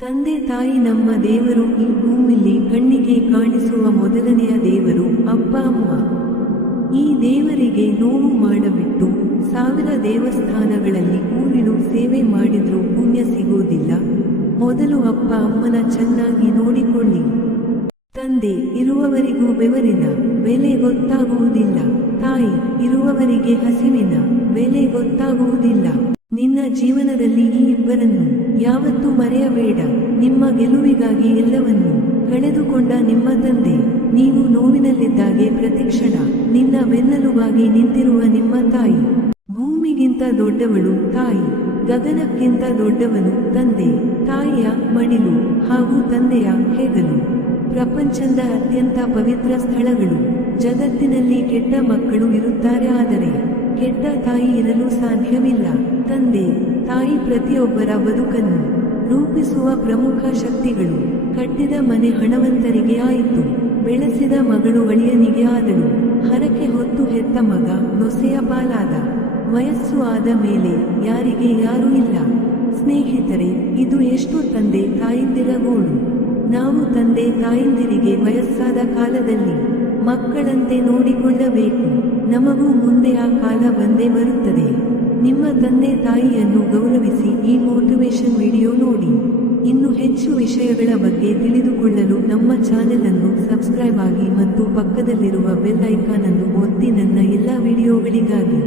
ತಂದೆ ತಾಯಿ ನಮ್ಮ ದೇವರು ಈ ಭೂಮಿಲಿ ಕಣ್ಣಿಗೆ ಕಾಣಿಸುವ ಮೊದಲನೆಯ ದೇವರು ಅಪ್ಪ, ಅಮ್ಮ. ಈ ದೇವರಿಗೆ ನೋವು ಮಾಡಬಿಟ್ಟು ಸಾವಿರ ದೇವಸ್ಥಾನಗಳಲ್ಲಿ ಊರಿನ ಸೇವೆ ಮಾಡಿದ್ರೂ ಪುಣ್ಯ ಸಿಗುವುದಿಲ್ಲ. ಮೊದಲು ಅಪ್ಪ, ಅಮ್ಮನ ಚೆನ್ನಾಗಿ ನೋಡಿಕೊಳ್ಳಿ. ತಂದೆ, ಇರುವವರಿಗೂ ಬೆವರಿನ, ಬೆಲೆ ಗೊತ್ತಾಗುವುದಿಲ್ಲ. ತಾಯಿ, ಇರುವವರಿಗೆ ಹಸಿವಿನ, ಬೆಲೆ ಗೊತ್ತಾಗುವುದಿಲ್ಲ. ನಿನ್ನ ಜೀವನದಲ್ಲಿ ಈ ಇಬ್ಬರನ್ನು ಯಾವತ್ತೂ ಮರೆಯಬೇಡ. ನಿಮ್ಮ ಗೆಲುವಿಗಾಗಿ ಎಲ್ಲವನ್ನು ಕಳೆದುಕೊಂಡ ನಿಮ್ಮ ತಂದೆ, ನೀವು ನೋವಿನಲ್ಲಿದ್ದಾಗೆ ಪ್ರತಿಕ್ಷಣ ನಿನ್ನ ಬೆನ್ನಲುವಾಗಿ ನಿಂತಿರುವ ನಿಮ್ಮ ತಾಯಿ, ಭೂಮಿಗಿಂತ ದೊಡ್ಡವಳು ತಾಯಿ, ಗಗನಕ್ಕಿಂತ ದೊಡ್ಡವನು ತಂದೆ, ತಾಯಿಯ ಮಡಿಲು ಹಾಗೂ ತಂದೆಯ ಹೆಗಲು. ಪ್ರಪಂಚದ ಅತ್ಯಂತ ಪವಿತ್ರ ಸ್ಥಳಗಳು, ಜಗತ್ತಿನಲ್ಲಿ ಕೆಟ್ಟ ಮಕ್ಕಳು ಇರುತ್ತಾರೆ, ಆದರೆ ಕೆಟ್ಟ ತಾಯಿ ಇರಲು ಸಾಧ್ಯವಿಲ್ಲ. ತಂದೆ ತಾಯಿ ಪ್ರತಿಯೊಬ್ಬರ ಬದುಕನ್ನು ರೂಪಿಸುವ ಪ್ರಮುಖ ಶಕ್ತಿಗಳು ಕಟ್ಟಿದ ಮನೆ ಹಣವಂತರಿಗೆ ಆಯಿತು. ಬೆಳೆಸಿದ ಮಗಳು ಒಳಿಯನಿಗೆ ಆದಳು. ಹರಕೆ ಹೊತ್ತು ಹೆತ್ತ ಮಗ ನೊಸೆಯ ಪಾಲಾದ. ವಯಸ್ಸು ಆದ ಮೇಲೆ ಯಾರಿಗೆ ಯಾರೂ ಇಲ್ಲ. ಸ್ನೇಹಿತರೆ, ಇದು ಎಷ್ಟು ತಂದೆ ತಾಯಿಂದಿರ ಗೋಳು ನಾವು ತಂದೆ ತಾಯಿಂದಿರಿಗೆ ವಯಸ್ಸಾದ ಕಾಲದಲ್ಲಿ ಮಕ್ಕಳಂತೆ ನೋಡಿಕೊಳ್ಳಬೇಕು. ನಮಗೂ ಮುಂದೆ ಆ ಕಾಲ ಬಂದೇ ಬರುತ್ತದೆ. ನಿಮ್ಮ ತಂದೆ ತಾಯಿಯನ್ನು ಗೌರವಿಸಿ ಈ ಮೋಟಿವೇಶನ್ ವಿಡಿಯೋ ನೋಡಿ. ಇನ್ನು ಹೆಚ್ಚು ವಿಷಯಗಳ ಬಗ್ಗೆ ತಿಳಿದುಕೊಳ್ಳಲು ನಮ್ಮ ಚಾನೆಲ್ ಅನ್ನು ಸಬ್ಸ್ಕ್ರೈಬ್ ಆಗಿ ಮತ್ತು ಪಕ್ಕದಲ್ಲಿರುವ ಬೆಲ್ ಐಕಾನ್ ಅನ್ನು ಒತ್ತಿ ನನ್ನ ಎಲ್ಲ ವಿಡಿಯೋಗಳಿಗಾಗಿ